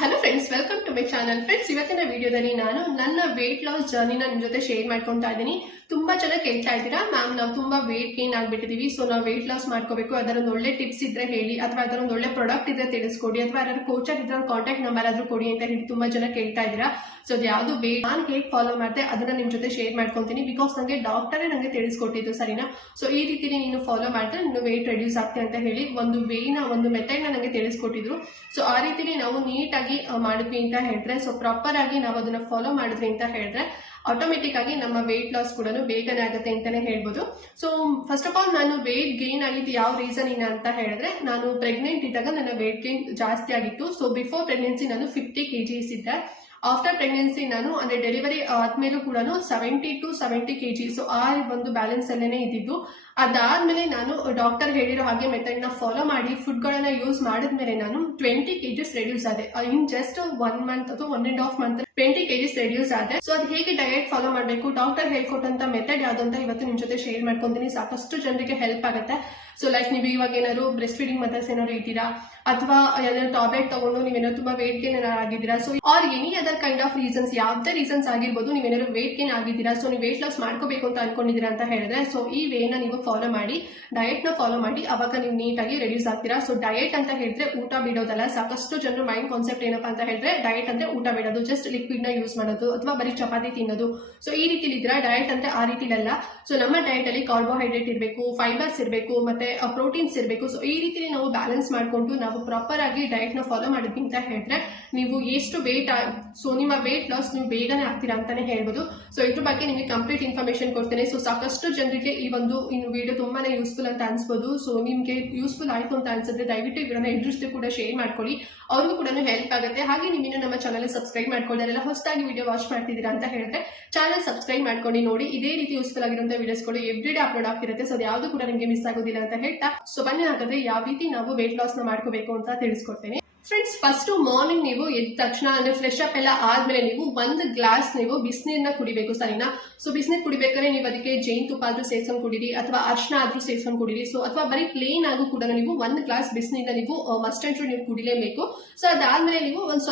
Hello friends, welcome to my channel. Friends, ಇವತ್ತಿನ ವಿಡಿಯೋದಲ್ಲಿ ನಾನು ನನ್ನ ವೇಟ್ ಲಾಸ್ ಜರ್ನಿನ ನಿಮ್ ಜೊತೆ ಶೇರ್ ಮಾಡ್ಕೊಂತಾ ಇದ್ದೀನಿ. ತುಂಬಾ ಜನ ಕೇಳ್ತಾ ಇದ್ದೀರಾ, ಮ್ಯಾಮ್ ನಾವು ತುಂಬಾ ವೇಟ್ ಗೇನ್ ಆಗ್ಬಿಟ್ಟಿದೀವಿ, ಸೊ ನಾವು ವೇಟ್ ಲಾಸ್ ಮಾಡ್ಕೋಬೇಕು, ಅದರ ಒಂದು ಒಳ್ಳೆ ಟಿಪ್ಸ್ ಇದ್ರೆ ಹೇಳಿ, ಅಥವಾ ಅದರ ಒಂದು ಒಳ್ಳೆ ಪ್ರಾಡಕ್ಟ್ ಇದ್ರೆ ತಿಳಿಸ್ಕೊಡಿ, ಅಥವಾ ಯಾರು ಕೋಚರ್ ಇದ್ರೆ ಕಾಂಟ್ಯಾಕ್ಟ್ ನಂಬರ್ ಆದ್ರೂ ಕೊಡಿ ಅಂತ ಹೇಳಿ ತುಂಬಾ ಜನ ಕೇಳ್ತಾ ಇದ್ದೀರಾ. ಸೊ ಅದು ಯಾವ್ದು ನಾನು ಹೇಗೆ ಫಾಲೋ ಮಾಡ್ತೆ ಅದನ್ನ ನಿಮ್ ಜೊತೆ ಶೇರ್ ಮಾಡ್ಕೊಂತೀನಿ. ಬಿಕಾಸ್ ನಂಗೆ ಡಾಕ್ಟರೇ ನಂಗೆ ತಿಳಿಸ್ಕೊಟ್ಟಿದ್ದು, ಸರಿನಾ? ಸೊ ಈ ರೀತಿ ನೀನು ಫಾಲೋ ಮಾಡಿದ್ರೆ ನೀನು ವೇಟ್ ರೆಡ್ಯೂಸ್ ಆಗ್ತೆ ಅಂತ ಹೇಳಿ ಒಂದು ಮೆಥಡ್ ನ ನಂಗೆ ತಿಳಿಸ್ಕೊಟ್ಟಿದ್ರು. ಸೊ ಆ ರೀತಿಲಿ ನಾವು ನೀಟಾಗಿ ಮಾಡಿದ್ವಿ ಅಂತ ಹೇಳಿದ್ರೆ, ಸೊ ಪ್ರಾಪರ್ ಆಗಿ ನಾವು ಅದನ್ನ ಫಾಲೋ ಮಾಡಿದ್ವಿ ಅಂತ ಹೇಳಿದ್ರೆ ಆಟೋಮೆಟಿಕ್ ಆಗಿ ನಮ್ಮ ವೇಟ್ ಲಾಸ್ ಕೂಡ ಬೇಗನೆ ಆಗುತ್ತೆ ಅಂತಾನೆ ಹೇಳ್ಬೋದು. ಸೊ ಫಸ್ಟ್ ಆಫ್ ಆಲ್, ನಾನು ವೇಟ್ ಗೇನ್ ಆಗಿದ್ದು ಯಾವ ರೀಸನ್ ಅಂತ ಹೇಳಿದ್ರೆ, ನಾನು ಪ್ರೆಗ್ನೆಂಟ್ ಇದ್ದಾಗ ನನ್ನ ವೇಟ್ ಗೇನ್ ಜಾಸ್ತಿ ಆಗಿತ್ತು. ಸೊ ಬಿಫೋರ್ ಪ್ರೆಗ್ನೆನ್ಸಿ ನಾನು 50 kgs ಇದ್ದೆ. ಆಫ್ಟರ್ ಪ್ರೆಗ್ನೆನ್ಸಿ ನಾನು ಅಂದ್ರೆ ಡೆಲಿವರಿ ಆದ್ಮೇಲೂ ಕೂಡ 70 to 70 kg, ಸೊ ಆ ಒಂದು ಬ್ಯಾಲೆನ್ಸ್ ಅಲ್ಲೇನೆ ಇದ್ದಿದ್ದು. ಅದಾದ್ಮೇಲೆ ನಾನು ಡಾಕ್ಟರ್ ಹೇಳಿರೋ ಹಾಗೆ ಮೆಥಡ್ ನ ಫಾಲೋ ಮಾಡಿ ಫುಡ್ ಗಳನ್ನ ಯೂಸ್ ಮಾಡಿದ್ಮೇಲೆ ನಾನು 20 kgs ರೆಡ್ಯೂಸ್ ಆದೆ. ಇನ್ ಜಸ್ಟ್ 1 ಮಂತ್ ಅಥವಾ 1.5 ಮಂತ್ 20 kgs ರೆಡ್ಯೂಸ್ ಆದೆ. ಸೊ ಅದು ಹೇಗೆ ಡಯಟ್ ಫಾಲೋ ಮಾಡಬೇಕು, ಡಾಕ್ಟರ್ ಹೇಳ್ಕೊಟ್ಟಂತ ಮೆಥಡ್ ಯಾವ್ದು ಅಂತ ಇವತ್ತು ನಿಮ್ ಜೊತೆ ಶೇರ್ ಮಾಡ್ಕೊಂತೀನಿ. ಸಾಕಷ್ಟು ಜನರಿಗೆ ಹೆಲ್ಪ್ ಆಗುತ್ತೆ. ಸೊ ಲೈಕ್ ನೀವು ಇವಾಗ ಏನಾದ್ರು ಬ್ರೆಸ್ಟ್ ಫೀಡಿಂಗ್ ಮೆಥಡ್ಸ್ ಏನಾದ್ರು ಇದ್ದೀರಾ, ಅಥವಾ ಯಾವ್ದಾದ್ರು ಟ್ಯಾಬ್ಲೆಟ್ ತಗೊಂಡು ನೀವೇನಾದ್ರು ತುಂಬಾ ವೇಟ್ ಗೇನ್ ಆಗಿದ್ದೀರಾ, so R any other kind of reasons, ಯಾವ್ದೇ ರೀಸನ್ಸ್ ಆಗಿರ್ಬೋದು, ನೀವೇನಾದ್ರು ವೇಟ್ ಗೇನ್ ಆಗಿದ್ದೀರಾ, ಸೊ ನೀವು ವೇಟ್ ಲಾಸ್ ಮಾಡ್ಕೋಬೇಕು ಅಂತ ಅನ್ಕೊಂಡಿದ್ದೀರಾ ಅಂತ ಹೇಳಿದ್ರೆ, ಸೊ ಈ ವೇನ ನೀವು ಫಾಲೋ ಮಾಡಿ, ಡಯಟ್ ನ ಫಾಲೋ ಮಾಡಿ, ಅವಾಗ ನೀವು ನೀಟಾಗಿ ರೆಡ್ಯೂಸ್ ಆಗ್ತೀರಾ. ಸೊ ಡಯಟ್ ಅಂತ ಹೇಳಿದ್ರೆ ಊಟ ಬಿಡೋದಲ್ಲ. ಸಾಕಷ್ಟು ಜನರು ಮೈಂಡ್ ಕಾನ್ಸೆಪ್ಟ್ ಏನಪ್ಪಾ ಅಂತ ಹೇಳಿದ್ರೆ, ಡಯಟ್ ಅಂದ್ರೆ ಊಟ ಬಿಡೋದು, ಜಸ್ಟ್ ಲಿಕ್ವಿಡ್ ನ ಯೂಸ್ ಮಾಡೋದು, ಅಥವಾ ಬರೀ ಚಪಾತಿ ತಿನ್ನೋದು. ಸೊ ಈ ರೀತಿ ಇದ್ರ ಡಯಟ್ ಅಂದ್ರೆ ಆ ರೀತಿಲಲ್ಲ. ಸೊ ನಮ್ಮ ಡಯಟ್ ಅಲ್ಲಿ ಕಾರ್ಬೋಹೈಡ್ರೇಟ್ ಇರಬೇಕು, ಫೈಬರ್ಸ್ ಇರಬೇಕು, ಮತ್ತೆ ಪ್ರೋಟೀನ್ಸ್ ಇರಬೇಕು. ಸೊ ಈ ರೀತಿ ನಾವು ಬ್ಯಾಲೆನ್ಸ್ ಮಾಡ್ಕೊಂಡು ನಾವು ಪ್ರಾಪರ್ ಆಗಿ ಡಯಟ್ ನ ಫಾಲೋ ಮಾಡಿದ್ವಿ ಅಂತ ಹೇಳಿದ್ರೆ ನೀವು ಎಷ್ಟು ವೇಟ್, ಸೊ ನಿಮ್ಮ ವೇಟ್ ಲಾಸ್ ನೀವು ಬೇಗನೆ ಆಗ್ತೀರಾ ಅಂತಾನೆ ಹೇಳ್ಬೋದು. ಸೊ ಇದ್ರ ಬಗ್ಗೆ ನಿಮಗೆ ಕಂಪ್ಲೀಟ್ ಇನ್ಫಾರ್ಮೇಶನ್ ಕೊಡ್ತೇನೆ. ಸೊ ಸಾಕಷ್ಟು ಜನರಿಗೆ ಈ ಒಂದು ವಿಡಿಯೋ ತುಂಬಾನೇ ಯೂಸ್ಫುಲ್ ಅಂತ ಅನ್ಸ್ಬೋದು. ಸೊ ನಿಮ್ಗೆ ಯೂಸ್ಫುಲ್ ಆಯ್ತು ಅಂತ ಅನ್ಸಿದ್ರೆ ದಯವಿಟ್ಟು ಇವರನ್ನ ಎಲ್ರೂ ಕೂಡ ಶೇರ್ ಮಾಡ್ಕೊಳ್ಳಿ, ಅವ್ರಿಗೂ ಕೂಡ ಹೆಲ್ಪ್ ಆಗುತ್ತೆ. ಹಾಗೆ ನೀವು ನಮ್ಮ ಚಾನಲ್ ಸಬ್ಸ್ಕ್ರೈಬ್ ಮಾಡ್ಕೊಳ್ಳೋದಲ್ಲ, ಹೊಸದಾಗಿ ವಿಡಿಯೋ ವಾಚ್ ಮಾಡ್ತಿದ್ದೀರಾ ಅಂತ ಹೇಳಿದ್ರೆ ಚಾನಲ್ ಸಬ್ಸ್ಕ್ರೈಬ್ ಮಾಡ್ಕೊಂಡು ನೋಡಿ. ಇದೇ ರೀತಿ ಯೂಸ್ಫುಲ್ ಆಗಿರುವಂತಹ ವಿಡಿಯೋಸ್ಗಳು ಎವ್ರಿ ಡೇ ಅಪ್ಲೋಡ್ ಆಗ್ತಿರುತ್ತೆ. ಸೊ ಯಾವ್ದು ಕೂಡ ನಿಮಗೆ ಮಿಸ್ ಆಗೋದಿಲ್ಲ ಅಂತ ಹೇಳ್ತಾ, ಸೊ ಬನ್ನಿ ಹಾಗಾದ್ರೆ ಯಾವ ರೀತಿ ನಾವು ವೇಟ್ ಲಾಸ್ ನ ಮಾಡ್ಕೋಬೇಕು ಅಂತ ತಿಳಿಸ್ಕೊಡ್ತೇನೆ. ಫ್ರೆಂಡ್ಸ್, ಫಸ್ಟ್ ಮಾರ್ನಿಂಗ್ ನೀವು ಎದ್ದ ತಕ್ಷಣ ಅಂದ್ರೆ ಫ್ರೆಶ್ ಅಪ್ ಎಲ್ಲ ಆದ್ಮೇಲೆ ನೀವು 1 ಗ್ಲಾಸ್ ನೀವು ಬಿಸಿನೀರ್ನ ಕುಡಿಬೇಕು, ಸರಿನಾ? ಸೊ ಬಿಸಿನೀರ್ ಕುಡಿಬೇಕಾದ್ರೆ ನೀವು ಅದಕ್ಕೆ ಜೇನ್ ತುಪ್ಪ ಆದ್ರೂ ಸೇರ್ಸ್ಕೊಂಡು ಕುಡಿರಿ, ಅಥವಾ ಅರ್ಶನ ಆದ್ರೂ ಸೇರ್ಸ್ಕೊಂಡು ಕುಡಿರಿ. ಸೊ ಅಥವಾ ಬರೀ ಪ್ಲೇನ್ ಆಗೂ ಕೂಡ ನೀವು 1 ಗ್ಲಾಸ್ ಬಿಸಿನೀರ್ನ ನೀವು ಮಸ್ಟ್ ಅಂಡ್ ಶುಡ್ ನೀವು ಕುಡಿಲೇಬೇಕು. ಸೊ ಅದಾದ್ಮೇಲೆ ನೀವು ಒಂದ್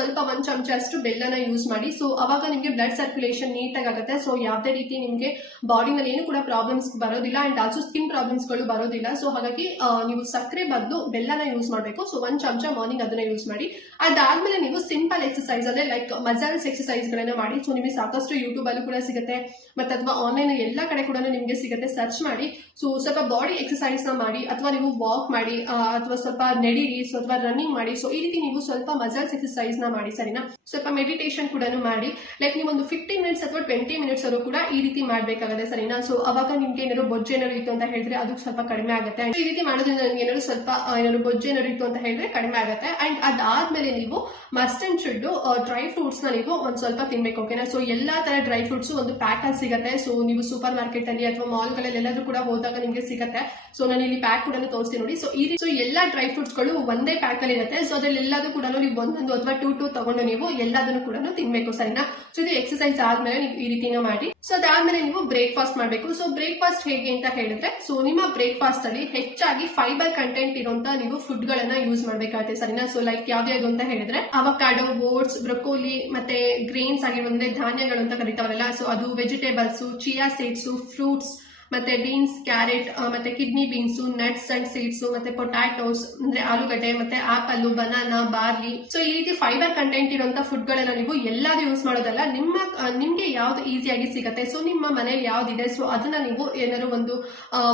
ಚಮಚ ಅಷ್ಟು ಬೆಲ್ಲನ ಯೂಸ್ ಮಾಡಿ. ಸೊ ಅವಾಗ ನಿಮ್ಗೆ ಬ್ಲಡ್ ಸರ್ಕ್ಯುಲೇಷನ್ ನೀಟಾಗಿ ಆಗುತ್ತೆ. ಸೊ ಯಾವ್ದೇ ರೀತಿ ನಿಮ್ಗೆ ಬಾಡಿನಲ್ಲಿ ಏನು ಕೂಡ ಪ್ರಾಬ್ಲಮ್ಸ್ ಬರೋದಿಲ್ಲ, ಅಂಡ್ ಆಲ್ಸೋ ಸ್ಕಿನ್ ಪ್ರಾಬ್ಲಮ್ಸ್ ಗಳು ಬರೋದಿಲ್ಲ. ಸೊ ಹಾಗಾಗಿ ನೀವು ಸಕ್ಕರೆ ಬದಲು ಬೆಲ್ಲನ ಯೂಸ್ ಮಾಡಬೇಕು. ಸೊ 1 ಚಮಚ ಮಾರ್ನಿಂಗ್ ಅದನ್ನ ಯೂಸ್ ಮಾಡಿ. ಅದಾದ್ಮೇಲೆ ನೀವು ಸಿಂಪಲ್ ಎಕ್ಸರ್ಸೈಸ್ ಅಂದ್ರೆ ಲೈಕ್ ಮಸಲ್ಸ್ ಎಕ್ಸರ್ಸೈಸ್ ಗಳನ್ನ ಮಾಡಿ. ಸೊ ನಿಮಗೆ ಸಾಕಷ್ಟು ಯೂಟ್ಯೂಬ್ ಅಲ್ಲೂ ಕೂಡ ಸಿಗುತ್ತೆ, ಮತ್ತೆ ಅಥವಾ ಆನ್ಲೈನ್ ಎಲ್ಲಾ ಕಡೆ ಕೂಡ ನಿಮ್ಗೆ ಸಿಗುತ್ತೆ, ಸರ್ಚ್ ಮಾಡಿ. ಸೊ ಸ್ವಲ್ಪ ಬಾಡಿ ಎಕ್ಸರ್ಸೈಸ್ ನ ಮಾಡಿ, ಅಥವಾ ನೀವು ವಾಕ್ ಮಾಡಿ, ಅಥವಾ ಸ್ವಲ್ಪ ನಡೀರಿ, ಅಥವಾ ರನ್ನಿಂಗ್ ಮಾಡಿ. ಸೊ ಈ ರೀತಿ ನೀವು ಸ್ವಲ್ಪ ಮಸಲ್ಸ್ ಎಕ್ಸರ್ಸೈಸ್ ನ ಮಾಡಿ, ಸರಿನಾ? ಸ್ವಲ್ಪ ಮೆಡಿಟೇಷನ್ ಕೂಡ ಮಾಡಿ. ಲೈಕ್ ನೀವು ಒಂದು 15 ಮಿನಿಟ್ಸ್ ಅಥವಾ 20 ಮಿನಿಟ್ಸ್ ಅವರು ಕೂಡ ಈ ರೀತಿ ಮಾಡ್ಬೇಕಾಗುತ್ತೆ, ಸರಿನಾ? ಸೊ ಅವಾಗ ನಿಮ್ಗೆ ಏನಾದ್ರು ಬೊಜ್ಜು ಏನಾದ್ರು ಇತ್ತು ಅಂತ ಹೇಳಿದ್ರೆ ಅದು ಸ್ವಲ್ಪ ಕಡಿಮೆ ಆಗುತ್ತೆ. ಈ ರೀತಿ ಮಾಡೋದ್ರಿಂದ ನಿಮ್ಗೆ ಏನಾದ್ರು ಸ್ವಲ್ಪ ಏನಾದ್ರು ಬೊಜ್ಜು ಏನಾದ್ರು ಇತ್ತು ಅಂತ ಹೇಳಿದ್ರೆ ಕಡಿಮೆ ಆಗುತ್ತೆ. ಅಂಡ್ ಅದಾದ್ಮೇಲೆ ನೀವು must and should dry fruits ನ ನೀವು ಒಂದ್ ಸ್ವಲ್ಪ ತಿನ್ಬೇಕು, ಓಕೆನಾ? ಸೊ ಎಲ್ಲಾ ತರ ಡ್ರೈ ಫ್ರೂಟ್ಸ್ ಒಂದು ಪ್ಯಾಕ್ ಅಲ್ಲಿ ಸಿಗುತ್ತೆ. ಸೊ ನೀವು ಸೂಪರ್ ಮಾರ್ಕೆಟ್ ಅಲ್ಲಿ ಅಥವಾ ಮಾಲ್ ಗಳಲ್ಲಿ ಎಲ್ಲಾದ್ರೂ ಕೂಡ ಹೋದಾಗ ನಿಮ್ಗೆ ಸಿಗುತ್ತೆ. ಸೊ ನಾನು ಇಲ್ಲಿ ಪ್ಯಾಕ್ ಕೂಡ ತೋರಿಸ್ತೀನಿ ನೋಡಿ. ಸೊ ಈ ರೀತಿ ಎಲ್ಲಾ ಡ್ರೈ ಫ್ರೂಟ್ಸ್ ಗಳು ಒಂದೇ ಪ್ಯಾಕ್ ಅಲ್ಲಿ ಇರುತ್ತೆ. ಸೊ ಅದ್ರಲ್ಲಿ ಎಲ್ಲದೂ ಕೂಡ ನೀವು ಒಂದೊಂದು ಅಥವಾ 2 ತಗೊಂಡು ನೀವು ಎಲ್ಲದನ್ನು ಕೂಡ ತಿನ್ಬೇಕು, ಸರಿನಾ? ಸೊ ಇದು ಎಕ್ಸರ್ಸೈಸ್ ಆದ್ಮೇಲೆ ನೀವು ಈ ರೀತಿನ ಮಾಡಿ. ಸೊ ಅದಾದ್ಮೇಲೆ ನೀವು ಬ್ರೇಕ್ಫಾಸ್ಟ್ ಮಾಡಬೇಕು. ಸೊ ಬ್ರೇಕ್ಫಾಸ್ಟ್ ಹೇಗೆ ಅಂತ ಹೇಳಿದ್ರೆ, ಸೊ ನಿಮ್ಮ ಬ್ರೇಕ್ಫಾಸ್ಟ್ ಅಲ್ಲಿ ಹೆಚ್ಚಾಗಿ ಫೈಬರ್ ಕಂಟೆಂಟ್ ಇರುವಂತ ನೀವು ಫುಡ್ ಗಳನ್ನ ಯೂಸ್ ಮಾಡ್ಬೇಕಾಗುತ್ತೆ, ಸರಿನಾ? ಸೊ ಲೈಕ್ ಯಾವ್ದು ಅಂತ ಹೇಳಿದ್ರೆ ಅವಕಾಡೋ, ಓಟ್ಸ್, ಬ್ರೊಕೋಲಿ, ಮತ್ತೆ ಗ್ರೇನ್ಸ್ ಆಗಿರುವಂದ್ರೆ ಧಾನ್ಯಗಳು ಅಂತ ಕರೀತಾವಲ್ಲ, ಸೊ ಅದು, ವೆಜಿಟೇಬಲ್ಸ್, ಚಿಯಾ ಸೀಡ್ಸ್, ಫ್ರೂಟ್ಸ್, ಮತ್ತೆ ಬೀನ್ಸ್, ಕ್ಯಾರೆಟ್, ಮತ್ತೆ kidney beans, nuts and seeds, ಮತ್ತೆ ಪೊಟ್ಯಾಟೋಸ್ ಅಂದ್ರೆ ಆಲೂಗಡ್ಡೆ, ಮತ್ತೆ ಆಪಲ್, ಬನಾನಾ, ಬಾರ್ಲಿ. ಸೊ ಈ ರೀತಿ ಫೈಬರ್ ಕಂಟೆಂಟ್ ಇರುವಂತ ಫುಡ್ ಗಳನ್ನ ನೀವು ಎಲ್ಲಾದ್ರೂ ಯೂಸ್ ಮಾಡೋದಲ್ಲ, ನಿಮ್ಗೆ ಯಾವ್ದು ಈಸಿಯಾಗಿ ಸಿಗುತ್ತೆ, ಸೊ ನಿಮ್ಮ ಮನೇಲಿ ಯಾವ್ದಿದೆ, ಸೊ ಅದನ್ನ ನೀವು ಏನಾದ್ರು ಒಂದು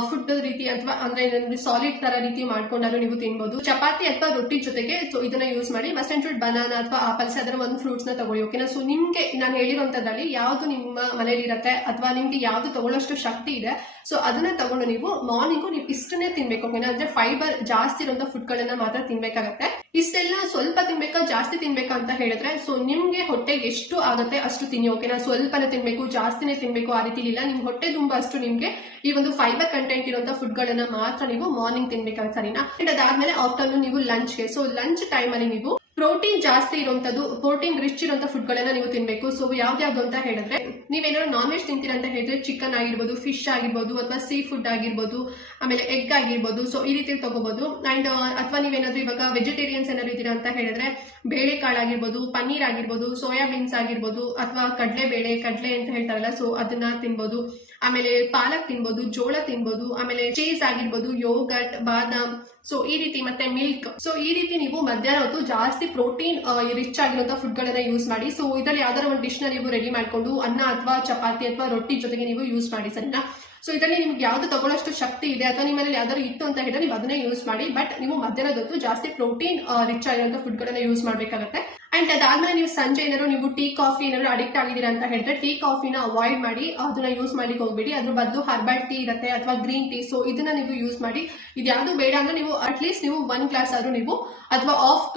ಫುಡ್ ರೀತಿ ಅಥವಾ ಅಂದ್ರೆ ಸಾಲಿಡ್ ತರ ರೀತಿ ಮಾಡ್ಕೊಂಡಾದ್ರು ನೀವು ತಿನ್ಬಹುದು. ಚಪಾತಿ ಅಥವಾ ರೊಟ್ಟಿ ಜೊತೆಗೆ ಸೊ ಇದನ್ನ ಯೂಸ್ ಮಾಡಿ. ಮಸ್ಟ್ ಅಂಡ್ ಶುಡ್ ಬನಾನಾ ಅಥವಾ ಆಪಲ್ಸ್ ಅದರ ಒಂದು ಫ್ರೂಟ್ಸ್ ನ ತಗೊಳ್ಳಿ, ಓಕೆನಾ? ಸೊ ನಿಮ್ಗೆ ನಾನು ಹೇಳಿರುವಂತದ್ರಲ್ಲಿ ಯಾವ್ದು ನಿಮ್ಮ ಮನೇಲಿ ಇರುತ್ತೆ ಅಥವಾ ನಿಮ್ಗೆ ಯಾವ್ದು ತಗೊಳ್ಳೋಷ್ಟು ಶಕ್ತಿ ಇದೆ, ಸೊ ಅದನ್ನ ತಗೊಂಡು ನೀವು ಮಾರ್ನಿಂಗು ನೀವು ಇಷ್ಟನ್ನೇ ತಿನ್ಬೇಕು, ಓಕೆನಾ? ಅಂದ್ರೆ ಫೈಬರ್ ಜಾಸ್ತಿ ಇರುವಂತ ಫುಡ್ ಗಳನ್ನ ಮಾತ್ರ ತಿನ್ಬೇಕಾಗತ್ತೆ. ಇಷ್ಟೆಲ್ಲ ಸ್ವಲ್ಪ ತಿನ್ಬೇಕಾ ಜಾಸ್ತಿ ತಿನ್ಬೇಕಾ ಅಂತ ಹೇಳಿದ್ರೆ, ಸೊ ನಿಮ್ಗೆ ಹೊಟ್ಟೆಗೆ ಎಷ್ಟು ಆಗುತ್ತೆ ಅಷ್ಟು ತಿನ್ನಿ, ಓಕೆನಾ? ಸ್ವಲ್ಪನೇ ತಿನ್ಬೇಕು, ಜಾಸ್ತಿನೇ ತಿನ್ಬೇಕು ಆ ರೀತಿ ಇಲ್ಲ. ನಿಮ್ ಹೊಟ್ಟೆ ತುಂಬಾ ಅಷ್ಟು ನಿಮ್ಗೆ ಈ ಒಂದು ಫೈಬರ್ ಕಂಟೆಂಟ್ ಇರುವಂತ ಫುಡ್ ಗಳನ್ನ ಮಾತ್ರ ನೀವು ಮಾರ್ನಿಂಗ್ ತಿನ್ಬೇಕಾಗುತ್ತೆ, ಸರಿನಾ? ಅದಾದ್ಮೇಲೆ ಆಫ್ಟರ್ನೂನ್ ನೀವು ಲಂಚ್ಗೆ, ಸೊ ಲಂಚ್ ಟೈಮ್ ಅಲ್ಲಿ ನೀವು ಪ್ರೋಟೀನ್ ಜಾಸ್ತಿ ಇರುವಂತದ್ದು, ಪ್ರೋಟೀನ್ ರಿಚ್ ಇರುವಂತ ಫುಡ್ ಗಳನ್ನ ನೀವು ತಿನ್ಬೇಕು. ಸೊ ಯಾವ್ದು ಅಂತ ಹೇಳಿದ್ರೆ, ನೀವೇನಾದ್ರು ನಾನ್ ವೆಜ್ ತಿಂತೀರಾ ಅಂತ ಹೇಳಿದ್ರೆ ಚಿಕನ್ ಆಗಿರ್ಬೋದು, ಫಿಶ್ ಆಗಿರ್ಬೋದು, ಅಥವಾ ಸೀ ಫುಡ್ ಆಗಿರ್ಬೋದು, ಆಮೇಲೆ ಎಗ್ ಆಗಿರ್ಬೋದು. ಸೊ ಈ ರೀತಿ ತಗೋಬಹುದು. ಅಂಡ್ ಅಥವಾ ನೀವೇನಾದ್ರೂ ಇವಾಗ ವೆಜಿಟೇರಿಯನ್ಸ್ ಏನಾದ್ರು ಇದ್ದೀರಾ ಅಂತ ಹೇಳಿದ್ರೆ ಬೇಳೆಕಾಳು ಆಗಿರ್ಬೋದು, ಪನ್ನೀರ್ ಆಗಿರ್ಬೋದು, ಸೋಯಾಬೀನ್ಸ್ ಆಗಿರ್ಬೋದು, ಅಥವಾ ಕಡಲೆ ಅಂತ ಹೇಳ್ತಾರಲ್ಲ, ಸೊ ಅದನ್ನ ತಿನ್ಬೋದು. ಆಮೇಲೆ ಪಾಲಕ್ ತಿನ್ಬೋದು, ಜೋಳ ತಿನ್ಬೋದು, ಆಮೇಲೆ ಚೀಸ್ ಆಗಿರ್ಬೋದು, ಯೋಗಟ್, ಬಾದಾಮ್, ಸೊ ಈ ರೀತಿ ಮತ್ತೆ ಮಿಲ್ಕ್. ಸೊ ಈ ರೀತಿ ನೀವು ಮಧ್ಯಾಹ್ನ ಹೊತ್ತು ಜಾಸ್ತಿ ಪ್ರೋಟೀನ್ ರಿಚ್ ಆಗಿರುವಂತಹ ಫುಡ್ ಗಳನ್ನ ಯೂಸ್ ಮಾಡಿ. ಸೊ ಇದರಲ್ಲಿ ಯಾವ್ದಾದ್ರು ಒಂದು ಡಿಶ್ ನ ನೀವು ರೆಡಿ ಮಾಡ್ಕೊಂಡು ಅನ್ನ ಅಥವಾ ಚಪಾತಿ ಅಥವಾ ರೊಟ್ಟಿ ಜೊತೆಗೆ ನೀವು ಯೂಸ್ ಮಾಡಿ, ಸರಿನಾ? ಸೊ ಇದರಲ್ಲಿ ನಿಮ್ಗೆ ಯಾವ್ದು ತಗೊಳ್ಳೋಷ್ಟು ಶಕ್ತಿ ಇದೆ ಅಥವಾ ನಿಮ್ಮಲ್ಲಿ ಯಾವ್ದಾದ್ರು ಇತ್ತು ಅಂತ ಹೇಳಿದ್ರೆ ನೀವು ಅದನ್ನೇ ಯೂಸ್ ಮಾಡಿ. ಬಟ್ ನೀವು ಮಧ್ಯಾಹ್ನದ ಹೊತ್ತು ಜಾಸ್ತಿ ಪ್ರೋಟೀನ್ ರಿಚ್ ಆಗಿರುವಂತಹ ಫುಡ್ ಗಳನ್ನ ಯೂಸ್ ಮಾಡ್ಬೇಕಾಗತ್ತೆ. ಅಂಡ್ ಅದಾದ್ಮೇಲೆ ನೀವು ಸಂಜೆ ಏನಾದ್ರು ನೀವು ಟೀ ಕಾಫಿ ಏನಾದ್ರು ಅಡಿಕ್ಟ್ ಆಗಿದ್ದೀರಾ ಅಂತ ಹೇಳಿದ್ರೆ ಟೀ ಕಾಫಿನ ಅವಾಯ್ಡ್ ಮಾಡಿ, ಅದನ್ನ ಯೂಸ್ ಮಾಡ್ಲಿಕ್ಕೆ ಹೋಗ್ಬೇಡಿ. ಅದ್ರ ಬದಲು ಹರ್ಬಲ್ ಟೀ ಇರುತ್ತೆ ಅಥವಾ ಗ್ರೀನ್ ಟೀ, ಸೊ ಇದನ್ನ ನೀವು ಯೂಸ್ ಮಾಡಿ. ಇದ್ಯಾವುದು ಬೇಡ ಅಂದ್ರೆ ನೀವು ಅಟ್ಲೀಸ್ಟ್ ನೀವು 1 ಗ್ಲಾಸ್ ಆದ್ರೂ ನೀವು ಅಥವಾ ಆಫ್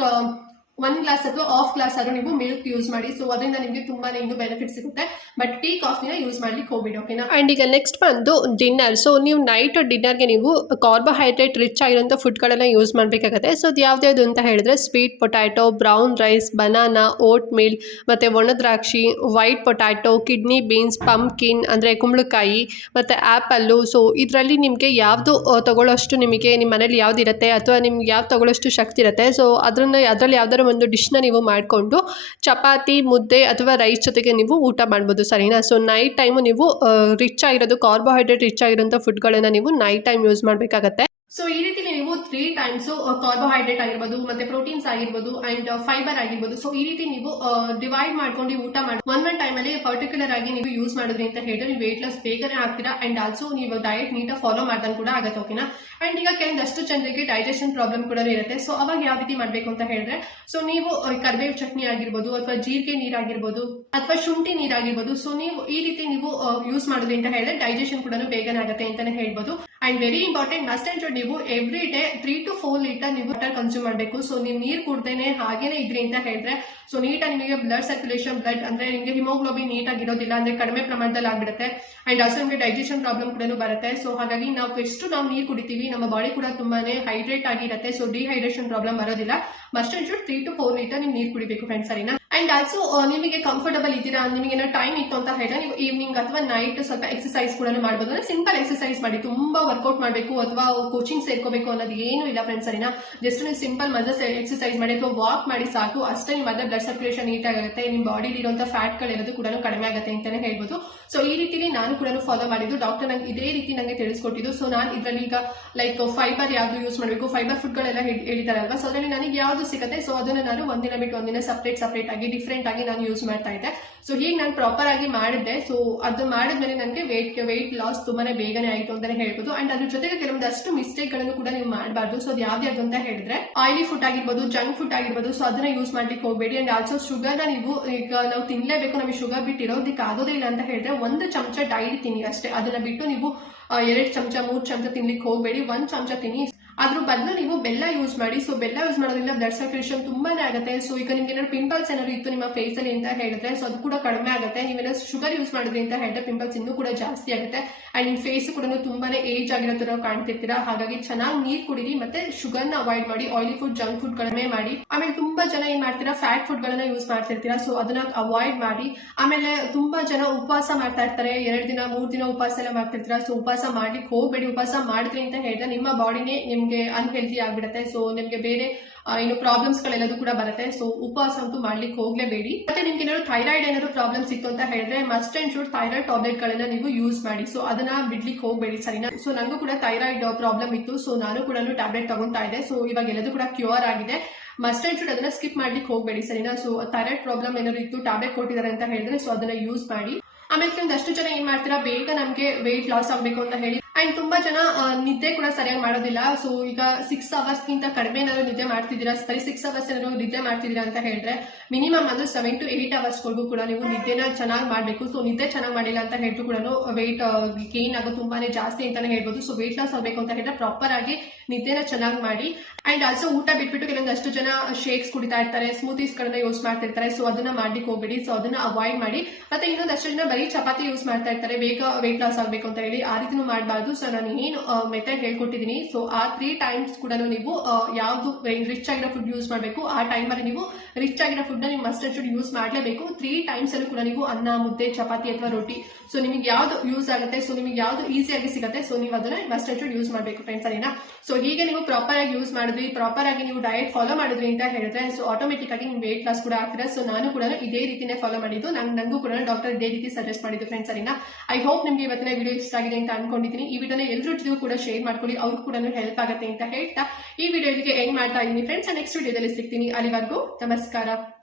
ಗ್ಲಾಸ್ ಆದ್ರೂ ನೀವು ಮಿಲ್ಕ್ ಯೂಸ್ ಮಾಡಿ. ಸೊ ಅದರಿಂದ ನಿಮಗೆ ತುಂಬಾನೇ ಇನ್ನು ಬೆನಿಫಿಟ್ ಸಿಗುತ್ತೆ. ಬಟ್ ಟೀ ಕಾಫಿನ ಯೂಸ್ ಮಾಡ್ಲಿಕ್ಕೆ ಹೋಗ್ಬೇಡಿ, ಓಕೆನಾ? ಅಂಡ್ ಈಗ ನೆಕ್ಸ್ಟ್ ಬಂದು ಡಿನ್ನರ್. ಸೊ ನೀವು ನೈಟ್ ಡಿನ್ನರ್ಗೆ ನೀವು ಕಾರ್ಬೋಹೈಡ್ರೇಟ್ ರಿಚ್ ಆಗಿರುವಂಥ ಫುಡ್ಗಳನ್ನ ಯೂಸ್ ಮಾಡಬೇಕಾಗುತ್ತೆ. ಸೊ ಅದು ಯಾವ್ದು ಅಂತ ಹೇಳಿದ್ರೆ sweet potato, brown rice, banana, oatmeal, ಮತ್ತು ಒಣದ್ರಾಕ್ಷಿ, white potato, kidney beans, pumpkin ಅಂದರೆ ಕುಂಬಳಕಾಯಿ, ಮತ್ತು ಆ್ಯಪಲ್ಲು. ಸೊ ಇದರಲ್ಲಿ ನಿಮಗೆ ಯಾವುದು ತಗೊಳ್ಳೋಷ್ಟು, ನಿಮಗೆ ನಿಮ್ಮ ಮನೇಲಿ ಯಾವ್ದು ಇರುತ್ತೆ ಅಥವಾ ನಿಮ್ಗೆ ಯಾವ್ದು ತಗೊಳ್ಳೋಷ್ಟು ಶಕ್ತಿ ಇರುತ್ತೆ, ಸೊ ಅದರಲ್ಲಿ ಯಾವ್ದಾದ್ರು ಒಂದು ಡಿಶ್ನ ನೀವು ಮಾಡಿಕೊಂಡು ಚಪಾತಿ, ಮುದ್ದೆ ಅಥವಾ ರೈಸ್ ಜೊತೆಗೆ ನೀವು ಊಟ ಮಾಡ್ಬೋದು, ಸರಿನಾ? ಸೊ ನೈಟ್ ಟೈಮು ನೀವು ರಿಚ್ ಆಗಿರೋದು, ಕಾರ್ಬೋಹೈಡ್ರೇಟ್ ರಿಚ್ ಆಗಿರೋಂಥ ಫುಡ್ಗಳನ್ನು ನೀವು ನೈಟ್ ಟೈಮ್ ಯೂಸ್ ಮಾಡಬೇಕಾಗತ್ತೆ. ಸೊ ಈ ರೀತಿ ನೀವು 3 ಟೈಮ್ಸ್ ಕಾರ್ಬೋಹೈಡ್ರೇಟ್ ಆಗಿರ್ಬೋದು, ಮತ್ತೆ ಪ್ರೋಟೀನ್ಸ್ ಆಗಿರ್ಬೋದು, ಅಂಡ್ ಫೈಬರ್ ಆಗಿರ್ಬೋದು, ಸೊ ಈ ರೀತಿ ನೀವು ಡಿವೈಡ್ ಮಾಡ್ಕೊಂಡು ಊಟ ಮಾಡಿ ಒನ್ ಟೈಮ್ ಅಲ್ಲಿ ಪರ್ಟಿಕ್ಯುಲರ್ ಆಗಿ ನೀವು ಯೂಸ್ ಮಾಡಿದ್ರಿ ಅಂತ ಹೇಳಿದ್ರೆ ನೀವು ವೇಟ್ ಲಾಸ್ ಬೇಗನೆ ಆಗ್ತೀರಾ. ಅಂಡ್ ಆಲ್ಸೋ ನೀವು ಡಯಟ್ ನೀಟಾಗಿ ಫಾಲೋ ಮಾಡ್ದಂಗೆ ಕೂಡ ಆಗುತ್ತೆ, ಓಕೆನಾ? ಅಂಡ್ ಈಗ ಕೆಲವೊಂದಷ್ಟು ಜನರಿಗೆ ಡೈಜೆಷನ್ ಪ್ರಾಬ್ಲಮ್ ಕೂಡ ಇರುತ್ತೆ. ಸೊ ಅವಾಗ ಯಾವ ರೀತಿ ಮಾಡ್ಬೇಕು ಅಂತ ಹೇಳಿದ್ರೆ, ಸೊ ನೀವು ಕರಿಬೇವು ಚಟ್ನಿ ಆಗಿರ್ಬೋದು, ಅಥವಾ ಜೀರಿಗೆ ನೀರಾಗಿರ್ಬೋದು, ಅಥವಾ ಶುಂಠಿ ನೀರಾಗಿರ್ಬೋದು, ಸೊ ನೀವು ಈ ರೀತಿ ನೀವು ಯೂಸ್ ಮಾಡಿದ್ರಿ ಅಂತ ಹೇಳಿದ್ರೆ ಡೈಜೆಷನ್ ಕೂಡ ಬೇಗನೆ ಆಗುತ್ತೆ ಅಂತಾನೆ ಹೇಳ್ಬೋದು. And very important, must and should ನೀವು ಎವ್ರಿ ಡೇ 3 to 4 ಲೀಟರ್ ನೀವು ವಾಟರ್ ಕನ್ಸ್ಯೂಮ್ ಮಾಡಬೇಕು. ಸೊ ನೀವು ನೀರು ಕುಡ್ದೇನೆ ಹಾಗೇನೆ ಇದ್ರಿ ಅಂತ ಹೇಳಿದ್ರೆ ಸೊ ನೀಟಾಗಿ ನಿಮಗೆ ಬ್ಲಡ್ ಸರ್ಕ್ಯುಲೇಷನ್, ಬ್ಲಡ್ ಅಂದ್ರೆ ನಿಮಗೆ ಹಿಮೋಗ್ಲೋಬಿನ್ ನೀಟಾಗಿ ಇರೋದಿಲ್ಲ, ಅಂದ್ರೆ ಕಡಿಮೆ ಪ್ರಮಾಣದಲ್ಲಿ ಆಗ್ಬಿಡುತ್ತೆ. ಅಂಡ್ ಆಲ್ಸೋ ನಿಮಗೆ ಡೈಜೆಷನ್ ಪ್ರಾಬ್ಲಮ್ ಕೂಡ ಬರುತ್ತೆ. ಸೊ ಹಾಗಾಗಿ ನಾವು ಎಷ್ಟು ನಾವು ನೀರು ಕುಡಿತೀವಿ, ನಮ್ಮ ಬಾಡಿ ಕೂಡ ತುಂಬಾನೇ ಹೈಡ್ರೇಟ್ ಆಗಿರುತ್ತೆ. ಸೊ ಡಿಹೈಡ್ರೇಷನ್ ಪ್ರಾಬ್ಲಮ್ ಬರೋದಿಲ್ಲ. Must and should 3 to 4 litre ನೀವು ನೀರು ಕುಡಿಬೇಕು ಫ್ರೆಂಡ್ಸ್, ಸರಿನಾ? ಅಂಡ್ ಆಲ್ಸೋ ನಿಮಗೆ ಕಂಫರ್ಟಬಲ್ ಇದ್ದೀರಾ, ನಿಮಗೆ ಏನೋ ಟೈಮ್ ಇತ್ತು ಅಂತ ಹೇಳಿದ್ರೆ ನೀವು ಈವ್ನಿಂಗ್ ಅಥವಾ ನೈಟ್ ಸ್ವಲ್ಪ ಎಕ್ಸರ್ಸೈಸ್ ಕೂಡ ಮಾಡಬಹುದು. ಅಂದ್ರೆ ಸಿಂಪಲ್ ಎಕ್ಸರ್ಸೈಸ್ ಮಾಡಿ, ತುಂಬಾ ವರ್ಕೌಟ್ ಮಾಡಬೇಕು ಅಥವಾ ಕೋಚಿಂಗ್ ಸೇರ್ಕೋಬೇಕು ಅನ್ನೋದು ಏನು ಇಲ್ಲ ಫ್ರೆಂಡ್ಸ್, ಸರಿನಾ? ಜಸ್ಟ್ ನೀವು ಸಿಂಪಲ್ ಮಜಲ್ ಎಕ್ಸರ್ಸೈಸ್ ಮಾಡಿ ಅಥವಾ ವಾಕ್ ಮಾಡಿ ಸಾಕು. ಅಷ್ಟೇ ನಿಮ್ಮ ಬ್ಲಡ್ ಸರ್ಕ್ಯುಲೇಷನ್ ನೀಟ್ ಆಗುತ್ತೆ, ನಿಮ್ಮ ಬಾಡಿಲಿ ಇರುವಂತಹ ಫ್ಯಾಟ್ ಗಳಿರೋದು ಕೂಡ ಕಡಿಮೆ ಆಗುತ್ತೆ ಅಂತಾನೆ ಹೇಳ್ಬೋದು. ಸೊ ಈ ರೀತಿಲಿ ನಾನು ಕೂಡ ಫಾಲೋ ಮಾಡಿದ್ದು, ಡಾಕ್ಟರ್ ನಂಗೆ ಇದೇ ರೀತಿ ನಂಗೆ ತಿಳಿಸ್ಕೊಟ್ಟಿದ್ದು. ಸೊ ನಾನು ಇದರಲ್ಲಿ ಈಗ ಲೈಕ್ ಫೈಬರ್ ಯಾವ್ದು ಯೂಸ್ ಮಾಡಬೇಕು, ಫೈಬರ್ ಫುಡ್ ಗಳೆಲ್ಲ ಹೇಳಿದಾರಲ್ವಾ, ಸೊ ಅದರಲ್ಲಿ ನನಗೆ ಯಾವ್ದು ಸಿಗುತ್ತೆ ಸೊ ಅದನ್ನ ನಾನು ಒಂದಿನ ಬಿಟ್ಟು ಒಂದಿನ ಸಪ್ರೇಟ್ ಆಗಿ ಡಿಫ್ರೆಂಟ್ ಆಗಿ ನಾನು ಯೂಸ್ ಮಾಡ್ತಾ ಇದ್ದೆ. ಸೊ ಹೀಗೆ ನಾನು ಪ್ರಾಪರ್ ಆಗಿ ಮಾಡಿದ್ದೆ. ಸೊ ಅದು ಮಾಡಿದ್ಮೇಲೆ ನನಗೆ ವೇಟ್ ಲಾಸ್ ತುಂಬಾನೇ ಬೇಗನೆ ಆಯ್ತು ಅಂತಾನೆ ಹೇಳ್ಬೋದು. ಅಂಡ್ ಅದ್ರ ಜೊತೆಗೆ ಕೆಲವೊಂದಷ್ಟು ಮಿಸ್ಟೇಕ್ ಗಳನ್ನು ಕೂಡ ನೀವು ಮಾಡಬಾರ್ದು. ಸೊ ಅದು ಯಾವ್ದು ಅಂತ ಹೇಳಿದ್ರೆ ಆಯಿಲಿ ಫುಡ್ ಆಗಿರ್ಬೋದು, ಜಂಕ್ ಫುಡ್ ಆಗಿರ್ಬೋದು, ಸೊ ಅದನ್ನ ಯೂಸ್ ಮಾಡ್ಲಿಕ್ಕೆ ಹೋಗಬೇಡಿ. ಅಂಡ್ ಆಲ್ಸೋ ಶುಗರ್ ನ ನೀವು ಈಗ ನಾವು ತಿನ್ಲೇಬೇಕು, ನಮಗೆ ಶುಗರ್ ಬಿಟ್ಟು ಇರೋದಕ್ಕೆ ಆಗೋದೇ ಇಲ್ಲ ಅಂತ ಹೇಳಿದ್ರೆ 1 ಚಮಚ ಡೈಲಿ ತಿನ್ನಿ ಅಷ್ಟೇ. ಅದನ್ನ ಬಿಟ್ಟು ನೀವು 2 ಚಮಚ 3 ಚಮಚ ತಿನ್ಲಿಕ್ಕೆ ಹೋಗಬೇಡಿ, 1 ಚಮಚ ತಿನ್ನಿ. ಅದ್ರ ಬದಲು ನೀವು ಬೆಲ್ಲ ಯೂಸ್ ಮಾಡಿ. ಸೊ ಬೆಲ್ಲ ಯೂಸ್ ಮಾಡೋದ್ರಿಂದ ಬ್ಲಡ್ ಸರ್ಕ್ಯುಲೇಷನ್ ತುಂಬಾನೇ ಆಗುತ್ತೆ. ಸೊ ಈಗ ನಿಮ್ಗೆ ಏನಾದ್ರು ಪಿಂಪಲ್ಸ್ ಏನಾದ್ರು ಇತ್ತು ನಿಮ್ಮ ಫೇಸ್ ಅಲ್ಲಿ ಅಂತ ಹೇಳಿದ್ರೆ ಸೊ ಅದು ಕೂಡ ಕಡಿಮೆ ಆಗುತ್ತೆ. ನೀವೇನಾದ್ರು ಶುಗರ್ ಯೂಸ್ ಮಾಡಿದ್ರಿ ಅಂತ ಹೇಳಿದ್ರೆ ಪಿಂಪಲ್ಸ್ ಇನ್ನೂ ಕೂಡ ಜಾಸ್ತಿ ಆಗುತ್ತೆ. ಅಂಡ್ ನಿಮ್ ಫೇಸ್ ಕೂಡ ತುಂಬಾನೇ ಏಜ್ ಆಗಿರೋ ತರ ಕಾಣ್ತಿರ್ತೀರಾ. ಹಾಗಾಗಿ ಚೆನ್ನಾಗಿ ನೀರ್ ಕುಡಿರಿ, ಮತ್ತೆ ಶುಗರ್ ನ ಅವಾಯ್ಡ್ ಮಾಡಿ, ಆಯಿಲಿ ಫುಡ್, ಜಂಕ್ ಫುಡ್ ಕಡಿಮೆ ಮಾಡಿ. ಆಮೇಲೆ ತುಂಬಾ ಜನ ಏನ್ ಮಾಡ್ತೀರಾ, ಫ್ಯಾಟ್ ಫುಡ್ ಗಳನ್ನ ಯೂಸ್ ಮಾಡ್ತಿರ್ತೀರಾ. ಸೊ ಅದನ್ನ ಅವಾಯ್ಡ್ ಮಾಡಿ. ಆಮೇಲೆ ತುಂಬಾ ಜನ ಉಪವಾಸ ಮಾಡ್ತಾ ಇರ್ತಾರೆ, 2 ದಿನ 3 ದಿನ ಉಪವಾಸ ಎಲ್ಲ ಮಾಡ್ತಿರ್ತೀರಾ. ಸೊ ಉಪವಾಸ ಮಾಡ್ಲಿಕ್ಕೆ ಹೋಗ್ಬೇಡಿ. ಉಪವಾಸ ಮಾಡಿದ್ರಿ ಅಂತ ಹೇಳಿದ್ರೆ ನಿಮ್ಮ ಬಾಡಿನೇ ನಿಮ್ಗೆ ಅನ್ಹೆಲ್ತಿ ಆಗ್ಬಿಡುತ್ತೆ. ಸೊ ನಿಮ್ಗೆ ಬೇರೆ ಏನು ಪ್ರಾಬ್ಲಮ್ಸ್ ಗಳೆಲ್ಲದೂ ಕೂಡ ಬರುತ್ತೆ. ಸೊ ಉಪವಾಸ ಅಂತೂ ಮಾಡ್ಲಿಕ್ಕೆ ಹೋಗ್ಲೇಬೇಡಿ. ಮತ್ತೆ ನಿಮ್ಗೆ ಏನಾದ್ರು ಥೈರಾಯ್ಡ್ ಏನಾದ್ರು ಪ್ರಾಬ್ಲಮ್ಸ್ ಇತ್ತು ಅಂತ ಹೇಳಿದ್ರೆ must and should thyroid tablet ಗಳನ್ನ ನೀವು ಯೂಸ್ ಮಾಡಿ. ಸೊ ಅದನ್ನ ಬಿಡ್ಲಿಕ್ಕೆ ಹೋಗ್ಬೇಡಿ, ಸರಿನಾ? ಸೊ ನಂಗೂ ಕೂಡ ಥೈರಾಯ್ಡ್ ಪ್ರಾಬ್ಲಮ್ ಇತ್ತು. ಸೊ ನಾನು ಕೂಡ ಟ್ಯಾಬ್ಲೆಟ್ ತಗೊಂತಾ ಇದ್ದೆ. ಸೊ ಇವಾಗ ಎಲ್ಲದೂ ಕೂಡ ಕ್ಯೂರ್ ಆಗಿದೆ. ಮಸ್ಟ್ ಅಂಡ್ ಶುಡ್ ಅದನ್ನ ಸ್ಕಿಪ್ ಮಾಡ್ಲಿಕ್ಕೆ ಹೋಗ್ಬೇಡಿ, ಸರಿನಾ? ಸೊ ಥೈರಾಯ್ಡ್ ಪ್ರಾಬ್ಲಮ್ ಏನಾದ್ರು ಇತ್ತು, ಟ್ಯಾಬ್ಲೆಟ್ ಕೊಟ್ಟಿದ್ದಾರೆ ಅಂತ ಹೇಳಿದ್ರೆ ಸೊ ಅದನ್ನ ಯೂಸ್ ಮಾಡಿ. ಆಮೇಲೆ ಕೆಲವೊಂದಷ್ಟು ಜನ ಏನ್ ಮಾಡ್ತೀರಾ, ಬೇಗ ನಮ್ಗೆ ವೆಯ್ಟ್ ಲಾಸ್ ಆಗ್ಬೇಕು ಅಂತ ಹೇಳಿ ಅಂಡ್ ತುಂಬಾ ಜನ ನಿದ್ದೆ ಕೂಡ ಸರಿಯಾಗಿ ಮಾಡೋದಿಲ್ಲ. ಸೊ ಈಗ 6 hours ಗಿಂತ ಕಡಿಮೆ ಏನಾದ್ರು ನಿದ್ದೆ ಮಾಡ್ತಿದ್ದೀರಾ, ಸರಿ 6 hours ಏನಾದ್ರು ನಿದ್ದೆ ಮಾಡ್ತಿದ್ದೀರಾ ಅಂತ ಹೇಳಿದ್ರೆ ಮಿನಿಮಮ್ ಅಂದ್ರೆ 7 to 8 hours ಕೂಡ ನೀವು ನಿದ್ದೆನ ಚೆನ್ನಾಗಿ ಮಾಡ್ಬೇಕು. ಸೊ ನಿದ್ದೆ ಚೆನ್ನಾಗಿ ಮಾಡಿಲ್ಲ ಅಂತ ಹೇಳ್ತು ಕೂಡ ವೆಯ್ಟ್ ಗೇನ್ ಆಗೋದು ತುಂಬಾನೇ ಜಾಸ್ತಿ ಅಂತಾನೆ ಹೇಳ್ಬೋದು. ಸೊ ವೆಯ್ಟ್ ಲಾಸ್ ಆಗ್ಬೇಕು ಅಂತ ಹೇಳಿದ್ರೆ ಪ್ರಾಪರ್ ಆಗಿ ನಿದ್ದೆನ ಚೆನ್ನಾಗಿ ಮಾಡಿ. ಅಂಡ್ ಆಲ್ಸೋ ಊಟ ಬಿಟ್ಬಿಟ್ಟು ಕೆಲವೊಂದಷ್ಟು ಜನ ಶೇಕ್ಸ್ ಕುಡಿತಾ ಇರ್ತಾರೆ, ಸ್ಮೂತೀಸ್ ಗಳನ್ನ ಯೂಸ್ ಮಾಡ್ತಿರ್ತಾರೆ. ಸೊ ಅದನ್ನ ಮಾಡ್ಲಿಕ್ಕೆ ಹೋಗ್ಬೇಡಿ, ಸೊ ಅದನ್ನ ಅವಾಯ್ಡ್ ಮಾಡಿ. ಮತ್ತೆ ಇನ್ನೊಂದಷ್ಟು ಜನ ಬರೀ ಚಪಾತಿ ಯೂಸ್ ಮಾಡ್ತಾ ಇರ್ತಾರೆ ಬೇಗ ವೇಟ್ ಲಾಸ್ ಆಗ್ಬೇಕು ಅಂತ ಹೇಳಿ. ಆ ರೀತಿನೂ ಮಾಡಬಾರ್ದು. ಸೊ ನಾನು ಏನು ಮೆಥಡ್ ಹೇಳ್ಕೊಟ್ಟಿದ್ದೀನಿ, ಸೊ ಆ 3 ಟೈಮ್ಸ್ ಕೂಡ ನೀವು ಯಾವ್ದು ರಿಚ್ ಆಗಿರೋ ಫುಡ್ ಯೂಸ್ ಮಾಡಬೇಕು, ಆ ಟೈಮ್ ಅಲ್ಲಿ ನೀವು ರಿಚ್ ಆಗಿರೋ ಫುಡ್ ನ ನೀವು ಮಸ್ಟ್ ಅಂಡ್ ಶುಡ್ ಯೂಸ್ ಮಾಡಲೇಬೇಕು. 3 ಟೈಮ್ಸ್ ಅಲ್ಲೂ ಕೂಡ ನೀವು ಅನ್ನ, ಮುದ್ದೆ, ಚಪಾತಿ ಅಥವಾ ರೊಟ್ಟಿ, ಸೊ ನಿಮಗೆ ಯಾವ್ದು ಯೂಸ್ ಆಗುತ್ತೆ, ಸೊ ನಿಮಗೆ ಯಾವ್ದು ಈಸಿಯಾಗಿ ಸಿಗುತ್ತೆ, ಸೊ ನೀವು ಅದನ್ನ ಮಸ್ಟ್ ಅಂಡ್ ಶುಡ್ ಯೂಸ್ ಮಾಡಬೇಕು ಫ್ರೆಂಡ್ಸ್. ಅದೇನಾ? ಸೊ ಹೀಗೆ ನೀವು ಪ್ರಾಪರ್ ಆಗಿ ಯೂಸ್ ಮಾಡಿದ್ವಿ, ಪ್ರಾಪರ್ ಆಗಿ ನೀವು ಡಯಟ್ ಫಾಲೋ ಮಾಡಿದ್ವಿ ಅಂತ ಹೇಳಿದ್ರೆ, ಸೊ ಆಟೋಮೆಟಿಕ್ ಆಗಿ ನಿಮ್ ವೇಟ್ ಲಾಸ್ ಕೂಡ ಆಗ್ತೀರಾ. ಸೊ ನಾನು ಕೂಡ ಇದೇ ರೀತಿನೇ ಫಾಲೋ ಮಾಡಿದ್ದು, ನಂಗೂ ಕೂಡ ಡಾಕ್ಟರ್ ಇದೇ ರೀತಿ ಸಜೆಸ್ಟ್ ಮಾಡಿದ್ದು ಫ್ರೆಂಡ್ಸ್. ಅದೇನಾ? ಐ ಹೋಪ್ ನಿಮ್ಗೆ ಇವತ್ತಿನ ವಿಡಿಯೋ ಇಷ್ಟ ಆಗಿದೆ ಅಂತ ಅನ್ಕೊಂಡಿದ್ದೀನಿ. ಈ ವಿಡಿಯೋನ ಎಲ್ಲರ ಜೊತೆಗೂ ಕೂಡ ಶೇರ್ ಮಾಡ್ಕೊಳ್ಳಿ, ಅವ್ರಿಗೂ ಕೂಡ ಹೆಲ್ಪ್ ಆಗುತ್ತೆ ಅಂತ ಹೇಳ್ತಾ ಈ ವಿಡಿಯೋ ಇದಕ್ಕೆ ಎಂಡ್ ಮಾಡ್ತಾ ಇದ್ದೀನಿ ಫ್ರೆಂಡ್ಸ್. ನೆಕ್ಸ್ಟ್ ವಿಡಿಯೋದಲ್ಲಿ ಸಿಗ್ತೀನಿ. ಅಲ್ಲಿವರೆಗೂ ನಮಸ್ಕಾರ.